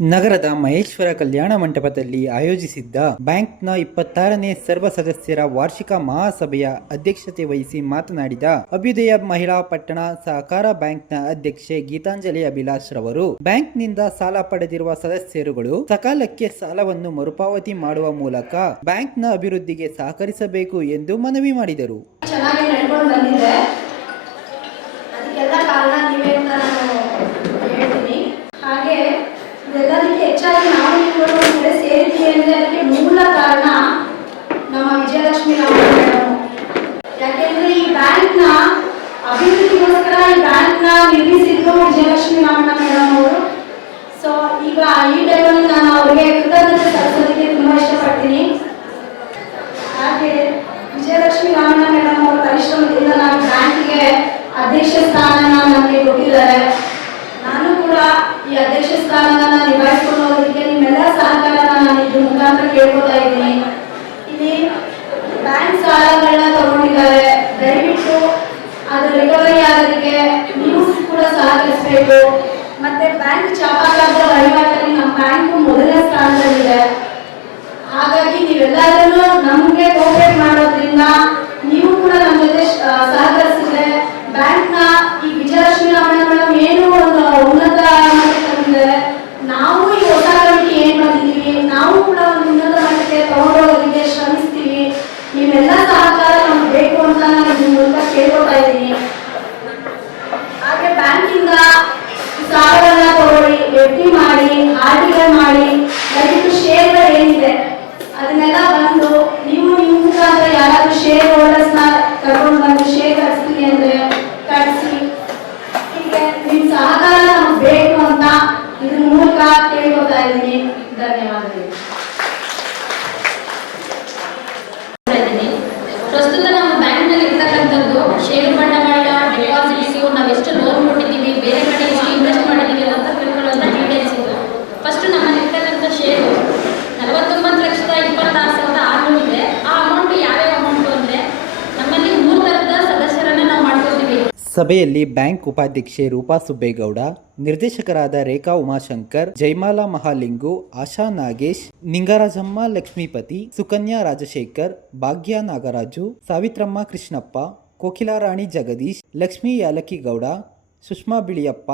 ನಗರದ ಮಹೇಶ್ವರ ಕಲ್ಯಾಣ ಮಂಟಪದಲ್ಲಿ ಆಯೋಜಿಸಿದ್ದ ಬ್ಯಾಂಕ್ನ ಇಪ್ಪತ್ತಾರನೇ ಸರ್ವ ಸದಸ್ಯರ ವಾರ್ಷಿಕ ಮಹಾಸಭೆಯ ಅಧ್ಯಕ್ಷತೆ ವಹಿಸಿ ಮಾತನಾಡಿದ ಅಭ್ಯುದಯ ಮಹಿಳಾ ಪಟ್ಟಣ ಸಹಕಾರ ಬ್ಯಾಂಕ್ನ ಅಧ್ಯಕ್ಷೆ ಗೀತಾಂಜಲಿ ಅಭಿಲಾಷ್ ರವರು, ಬ್ಯಾಂಕ್ನಿಂದ ಸಾಲ ಪಡೆದಿರುವ ಸದಸ್ಯರುಗಳು ಸಕಾಲಕ್ಕೆ ಸಾಲವನ್ನು ಮರುಪಾವತಿ ಮಾಡುವ ಮೂಲಕ ಬ್ಯಾಂಕ್ನ ಅಭಿವೃದ್ಧಿಗೆ ಸಹಕರಿಸಬೇಕು ಎಂದು ಮನವಿ ಮಾಡಿದರು. ಹೆಚ್ಚಾಗಿ ನಾವು ನಿಮ್ಮಗಳು ಒಂದು ಕಡೆ ಸೇರಿದ್ದೀವಿ ಅಂದರೆ ಅದಕ್ಕೆ ಮೂಲ ಕಾರಣ ನಮ್ಮ ವಿಜಯಲಕ್ಷ್ಮಿ ರಾಮ ಮೇಡಮ್. ಯಾಕೆಂದ್ರೆ ಈ ಬ್ಯಾಂಕ್ನ ಅಭಿವೃದ್ಧಿಗೋಸ್ಕರ ಈ ಬ್ಯಾಂಕ್ನ ನಿರ್ಮಿಸಿದ್ರು ವಿಜಯಲಕ್ಷ್ಮಿ ರಾಮಣ್ಣ ಮೇಡಮ್ ಅವರು. ಸೊ ಈಗ ಈ ಟೈಮಲ್ಲಿ ನಾನು ಅವರಿಗೆ ಕೃತಜ್ಞತೆ ಸಲ್ಲಿಸೋದಕ್ಕೆ ತುಂಬ ಇಷ್ಟಪಡ್ತೀನಿ ಹಾಗೆ ವಿಜಯಲಕ್ಷ್ಮಿ ರಾಮಣ್ಣ ಮೇಡಮ್ ಅವರ ಪರಿಶ್ರಮದಿಂದ ನಾನು ಬ್ಯಾಂಕಿಗೆ ಅಧ್ಯಕ್ಷ ಸ್ಥಾನನ ನಮಗೆ ಕೊಟ್ಟಿದ್ದಾರೆ ನಾನು ಕೂಡ ಈ ಅಧ್ಯಕ್ಷ ಸ್ಥಾನನ ನಿಭಾಯಿಸ್ಕೊಂಡು ಹೋಗೋದಕ್ಕೆ ನಿಮ್ಮೆಲ್ಲ ಸಹಕಾರನ ನಾನು ಇದ್ರ ಮುಖಾಂತರ ಕೇಳ್ಕೊತಾ ಇದ್ದೀನಿ ಇಲ್ಲಿ ಬ್ಯಾಂಕ್ ಸಾಲಗಳನ್ನ ತಗೊಂಡಿದ್ದಾರೆ ದಯವಿಟ್ಟು ಅದು ರಿಕವರಿ ಆಗೋದಕ್ಕೆ ನೀವು ಕೂಡ ಮತ್ತೆ ಬ್ಯಾಂಕ್ ಚಾಪಾಲ ವಹಿವಾಟಲ್ಲಿ ನಮ್ಮ ಬ್ಯಾಂಕು ಮೊದಲನೇ ಸ್ಥಾನದಲ್ಲಿದೆ ಹಾಗಾಗಿ ನೀವೆಲ್ಲರೂ ನಮಗೆ ಕೋಪರೇಟ್ ಮಾಡೋದ್ರಿಂದ ನೀವು ಕೂಡ ನಮ್ಮ ಜೊತೆ ಆ, ಸಹಕರಿಸಿದ್ರೆ ಬ್ಯಾಂಕ್ನ ಈ ವಿಜಯಲಕ್ಷ್ಮಿ ರಾಮಣ್ಣ ಮೇಡಮ್ ಏನು ಒಂದು ಉನ್ನತ ಮಟ್ಟಕ್ಕೆ ತಂದಿದ್ದಾರೆ ನಾವು ಈ ಹೊಸ ಕಮಿಟಿ ಏನ್ ಬಂದಿದ್ದೀವಿ ನಾವು ಕೂಡ ಒಂದು ಉನ್ನತ ಮಟ್ಟಕ್ಕೆ ತಗೊಂಡೋಗೋದಕ್ಕೆ ಶ್ರಮಿಸ್ತೀವಿ ನೀವೆಲ್ಲ ಸಹಕಾರ ನಮ್ಗೆ ಬೇಕು ಅಂತ ನಾನು ಇದ್ರ ಮೂಲಕ ಕೇಳ್ಕೊತಾ ಇದ್ದೀನಿ ಹಾಗೆ ಬ್ಯಾಂಕಿಂದ ಸಾಲವನ್ನ ತಗೊಳ್ಳಿ ಎಫ್ ಡಿ ಮಾಡಿ ಮಾಡಿ ದಯವಿಟ್ಟು ಶೇರ್ಗಳು ಏನಿದೆ, ಅದನ್ನೆಲ್ಲ ಬಂದು ನೀವು ನಿಮ್ಮ ಮುಖಾಂತರ ಯಾರಾದ್ರೂ ಶೇರ್ ಹೋಲ್ಡರ್ಸ್ನ ಕರ್ಕೊಂಡು ಬಂದು ಶೇರ್ ಕಟ್ಸ್ತೀನಿ ಅಂದ್ರೆ ಕಟ್ಸಿ ಹೀಗೆ ನಿಮ್ಮ ಸಹಕಾರ ನಮ್ಗೆ ಬೇಕು ಅಂತ ಇದ್ರ ಮೂಲಕ ಕೇಳ್ಕೊತಾ ಇದ್ದೀನಿ ಧನ್ಯವಾದಗಳು. ಪ್ರಸ್ತುತ ನಮ್ಮ ಬ್ಯಾಂಕ್ನಲ್ಲಿ ಇರ್ತಕ್ಕಂಥದ್ದು ಶೇರ್ ಬಂಡವಾಳ ಸಭೆಯಲ್ಲಿ ಬ್ಯಾಂಕ್ ಉಪಾಧ್ಯಕ್ಷೆ ರೂಪಾ ಸುಬ್ಬೇಗೌಡ, ನಿರ್ದೇಶಕರಾದ ರೇಖಾ ಉಮಾಶಂಕರ್ ಜೈಮಾಲಾ ಮಹಾಲಿಂಗು, ಆಶಾ ನಾಗೇಶ್, ನಿಂಗರಾಜಮ್ಮ ಲಕ್ಷ್ಮೀಪತಿ, ಸುಕನ್ಯಾ ರಾಜಶೇಖರ್, ಭಾಗ್ಯ ನಾಗರಾಜು, ಸಾವಿತ್ರಮ್ಮ ಕೃಷ್ಣಪ್ಪ ಕೋಕಿಲಾರಾಣಿ ಜಗದೀಶ್, ಲಕ್ಷ್ಮೀ ಯಾಲಕ್ಕಿಗೌಡ, ಸುಷ್ಮಾ ಬಿಳಿಯಪ್ಪ,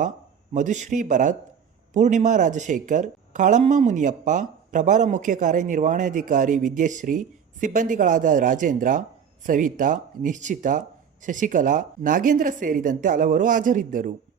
ಮಧುಶ್ರೀ ಭರತ್, ಪೂರ್ಣಿಮಾ ರಾಜಶೇಖರ್, ಕಾಳಮ್ಮ ಮುನಿಯಪ್ಪ, ಪ್ರಭಾರ ಮುಖ್ಯ ಕಾರ್ಯನಿರ್ವಹಣಾಧಿಕಾರಿ ವಿದ್ಯಶ್ರೀ, ಸಿಬ್ಬಂದಿಗಳಾದ ರಾಜೇಂದ್ರ, ಸವಿತಾ, ನಿಶ್ಚಿತ ಶಶಿಕಲಾ ನಾಗೇಂದ್ರ ಸೇರಿದಂತೆ ಹಲವರು ಹಾಜರಿದ್ದರು.